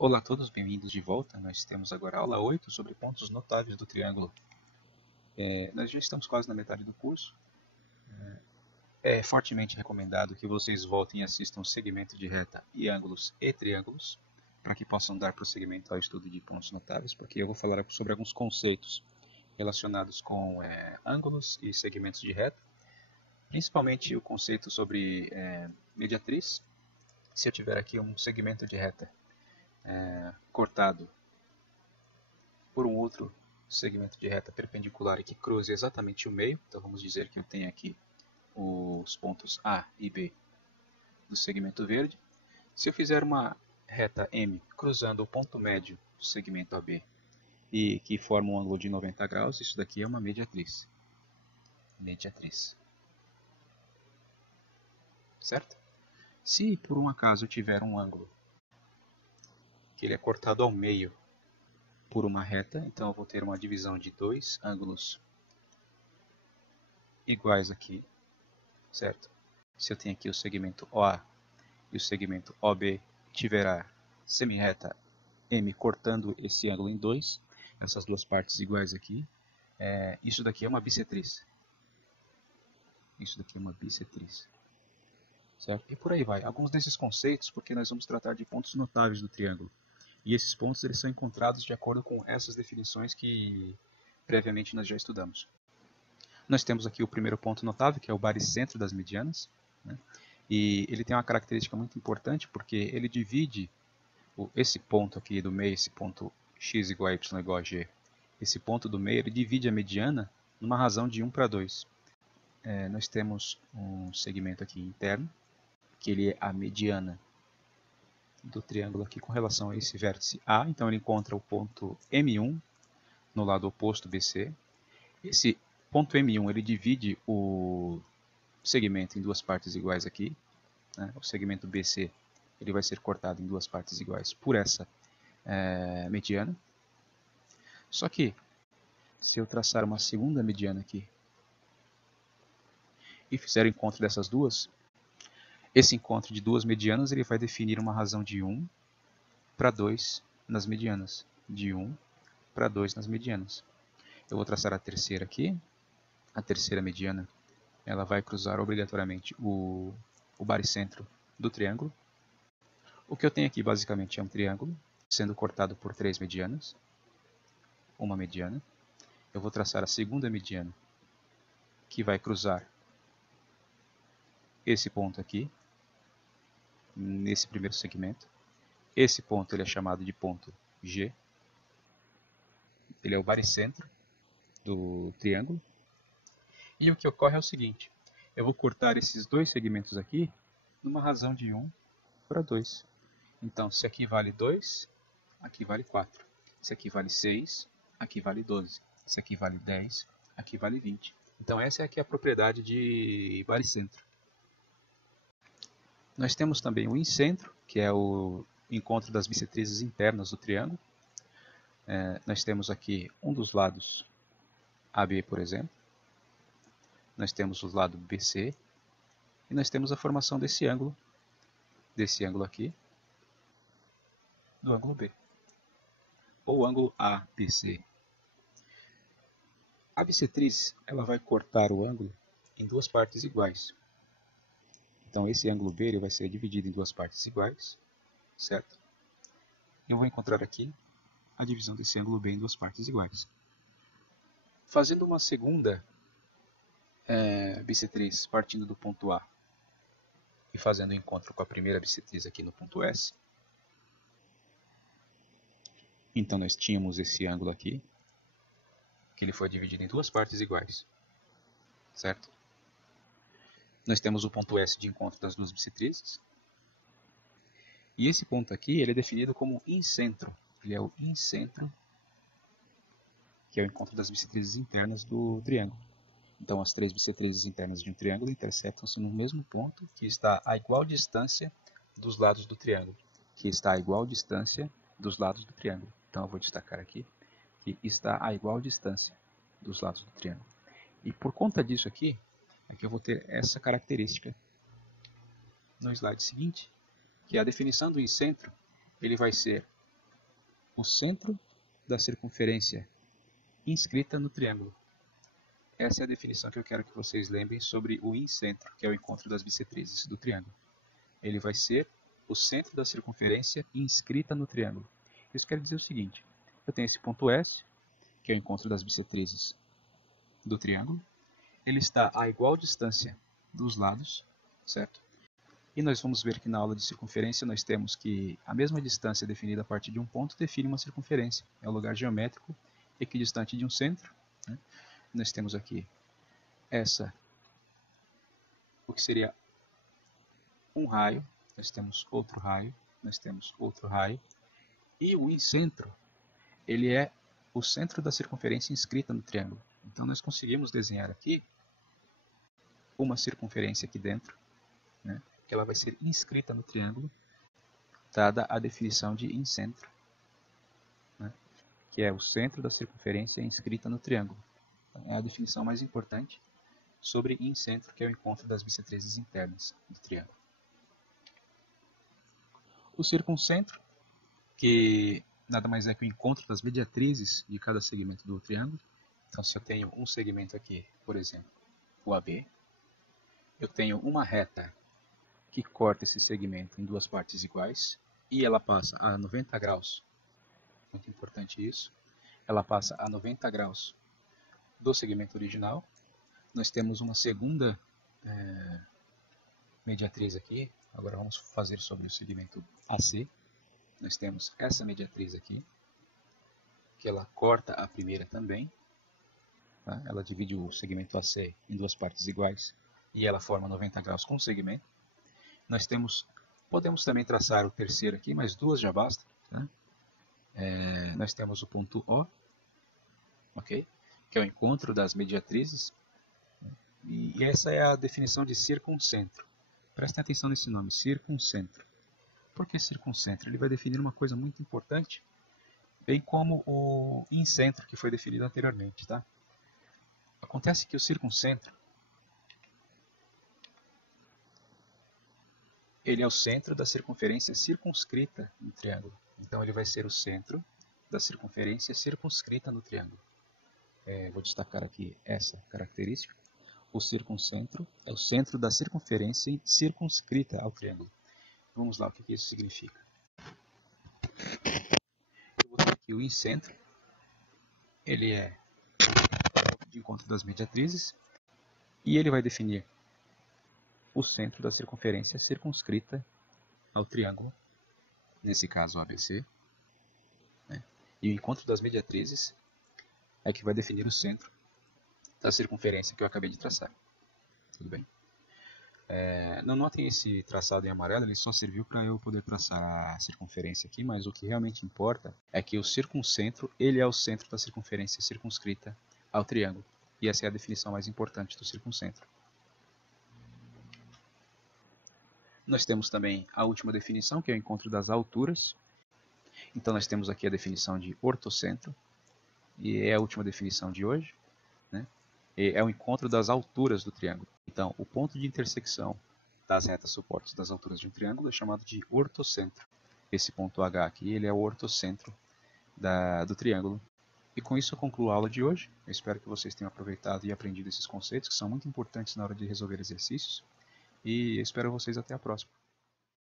Olá a todos, bem-vindos de volta. Nós temos agora a aula 8 sobre pontos notáveis do triângulo. Nós já estamos quase na metade do curso. É fortemente recomendado que vocês voltem e assistam segmento de reta e ângulos e triângulos, para que possam dar prosseguimento ao estudo de pontos notáveis, porque eu vou falar sobre alguns conceitos relacionados com ângulos e segmentos de reta, principalmente o conceito sobre mediatriz. Se eu tiver aqui um segmento de reta cortado por um outro segmento de reta perpendicular e que cruze exatamente o meio, então vamos dizer que eu tenho aqui os pontos A e B do segmento verde. Se eu fizer uma reta M cruzando o ponto médio do segmento AB e que forma um ângulo de 90 graus, isso daqui é uma mediatriz. Certo? Se por um acaso eu tiver um ângulo que ele é cortado ao meio por uma reta, então eu vou ter uma divisão de dois ângulos iguais aqui, certo? Se eu tenho aqui o segmento OA e o segmento OB tiver a semirreta M cortando esse ângulo em dois, essas duas partes iguais aqui, isso daqui é uma bissetriz. Isso daqui é uma bissetriz. Certo? E por aí vai. Alguns desses conceitos, porque nós vamos tratar de pontos notáveis do triângulo. E esses pontos eles são encontrados de acordo com essas definições que previamente nós já estudamos. Nós temos aqui o primeiro ponto notável, que é o baricentro das medianas, né? E ele tem uma característica muito importante, porque ele divide esse ponto aqui do meio, esse ponto x igual a y igual a g, esse ponto do meio, ele divide a mediana numa razão de 1 para 2. Nós temos um segmento aqui interno, que ele é a mediana do triângulo aqui com relação a esse vértice A, então ele encontra o ponto M1 no lado oposto BC. Esse ponto M1 ele divide o segmento em duas partes iguais aqui, né? O segmento BC ele vai ser cortado em duas partes iguais por essa mediana. Só que, se eu traçar uma segunda mediana aqui e fizer o encontro dessas duas, esse encontro de duas medianas ele vai definir uma razão de 1 para 2 nas medianas. De 1 para 2 nas medianas. Eu vou traçar a terceira aqui. A terceira mediana ela vai cruzar obrigatoriamente o baricentro do triângulo. O que eu tenho aqui basicamente é um triângulo sendo cortado por três medianas. Uma mediana. Eu vou traçar a segunda mediana, que vai cruzar esse ponto aqui, nesse primeiro segmento. Esse ponto ele é chamado de ponto G. Ele é o baricentro do triângulo. E o que ocorre é o seguinte: eu vou cortar esses dois segmentos aqui numa razão de 1 para 2. Então, se aqui vale 2, aqui vale 4. Se aqui vale 6, aqui vale 12. Se aqui vale 10, aqui vale 20. Então, essa é aqui a propriedade de baricentro. Nós temos também o incentro, que é o encontro das bissetrizes internas do triângulo. Nós temos aqui um dos lados AB, por exemplo. Nós temos o lado BC. E nós temos a formação desse ângulo aqui, do ângulo B, ou ângulo ABC. A bissetriz ela vai cortar o ângulo em duas partes iguais. Então esse ângulo B ele vai ser dividido em duas partes iguais, certo? Eu vou encontrar aqui a divisão desse ângulo B em duas partes iguais. Fazendo uma segunda bissetriz partindo do ponto A e fazendo o encontro com a primeira bissetriz aqui no ponto S, então nós tínhamos esse ângulo aqui, que ele foi dividido em duas partes iguais, certo? Nós temos o ponto S de encontro das duas bissetrizes. E esse ponto aqui ele é definido como incentro. Ele é o incentro, que é o encontro das bissetrizes internas do triângulo. Então as três bissetrizes internas de um triângulo interceptam-se no mesmo ponto que está a igual distância dos lados do triângulo. Então eu vou destacar aqui que está a igual distância dos lados do triângulo. E por conta disso aqui, eu vou ter essa característica no slide seguinte, que a definição do incentro ele vai ser o centro da circunferência inscrita no triângulo. Essa é a definição que eu quero que vocês lembrem sobre o incentro, que é o encontro das bissetrizes do triângulo. Ele vai ser o centro da circunferência inscrita no triângulo. Isso quer dizer o seguinte: eu tenho esse ponto S, que é o encontro das bissetrizes do triângulo. Ele está a igual distância dos lados, certo? E nós vamos ver que na aula de circunferência nós temos que a mesma distância definida a partir de um ponto define uma circunferência. É o lugar geométrico equidistante de um centro, né? Nós temos aqui o que seria um raio, nós temos outro raio, e o incentro, ele é o centro da circunferência inscrita no triângulo. Então nós conseguimos desenhar aqui uma circunferência aqui dentro, né, que ela vai ser inscrita no triângulo, dada a definição de incentro, né, que é o centro da circunferência inscrita no triângulo. Então, é a definição mais importante sobre incentro, que é o encontro das bissetrizes internas do triângulo. O circuncentro, que nada mais é que o encontro das mediatrizes de cada segmento do triângulo. Então, se eu tenho um segmento aqui, por exemplo, o AB, eu tenho uma reta que corta esse segmento em duas partes iguais e ela passa a 90 graus. Muito importante isso. Ela passa a 90 graus do segmento original. Nós temos uma segunda mediatriz aqui. Agora vamos fazer sobre o segmento AC. Nós temos essa mediatriz aqui, que ela corta a primeira também. Tá? Ela divide o segmento AC em duas partes iguais e ela forma 90 graus com o segmento. Podemos também traçar o terceiro aqui, mas duas já basta. Tá? Nós temos o ponto O, okay? Que é o encontro das mediatrizes. E essa é a definição de circuncentro. Prestem atenção nesse nome, circuncentro. Por que circuncentro? Ele vai definir uma coisa muito importante, bem como o incentro que foi definido anteriormente. Tá? Acontece que o circuncentro ele é o centro da circunferência circunscrita no triângulo. Então ele vai ser o centro da circunferência circunscrita no triângulo. Vou destacar aqui essa característica. O circuncentro é o centro da circunferência circunscrita ao triângulo. Vamos lá, o que isso significa? Eu vou ter aqui o incentro. Ele é o ponto de encontro das mediatrizes. E ele vai definir o centro da circunferência circunscrita ao triângulo, nesse caso o ABC, né? E o encontro das mediatrizes é que vai definir o centro da circunferência que eu acabei de traçar. Tudo bem? Não notem esse traçado em amarelo, ele só serviu para eu poder traçar a circunferência aqui, mas o que realmente importa é que o circuncentro ele é o centro da circunferência circunscrita ao triângulo. E essa é a definição mais importante do circuncentro. Nós temos também a última definição, que é o encontro das alturas. Então nós temos aqui a definição de ortocentro, e é a última definição de hoje, né? E é o encontro das alturas do triângulo. Então o ponto de intersecção das retas suportes das alturas de um triângulo é chamado de ortocentro. Esse ponto H aqui ele é o ortocentro do triângulo. E com isso eu concluo a aula de hoje. Eu espero que vocês tenham aproveitado e aprendido esses conceitos, que são muito importantes na hora de resolver exercícios. E espero vocês até a próxima.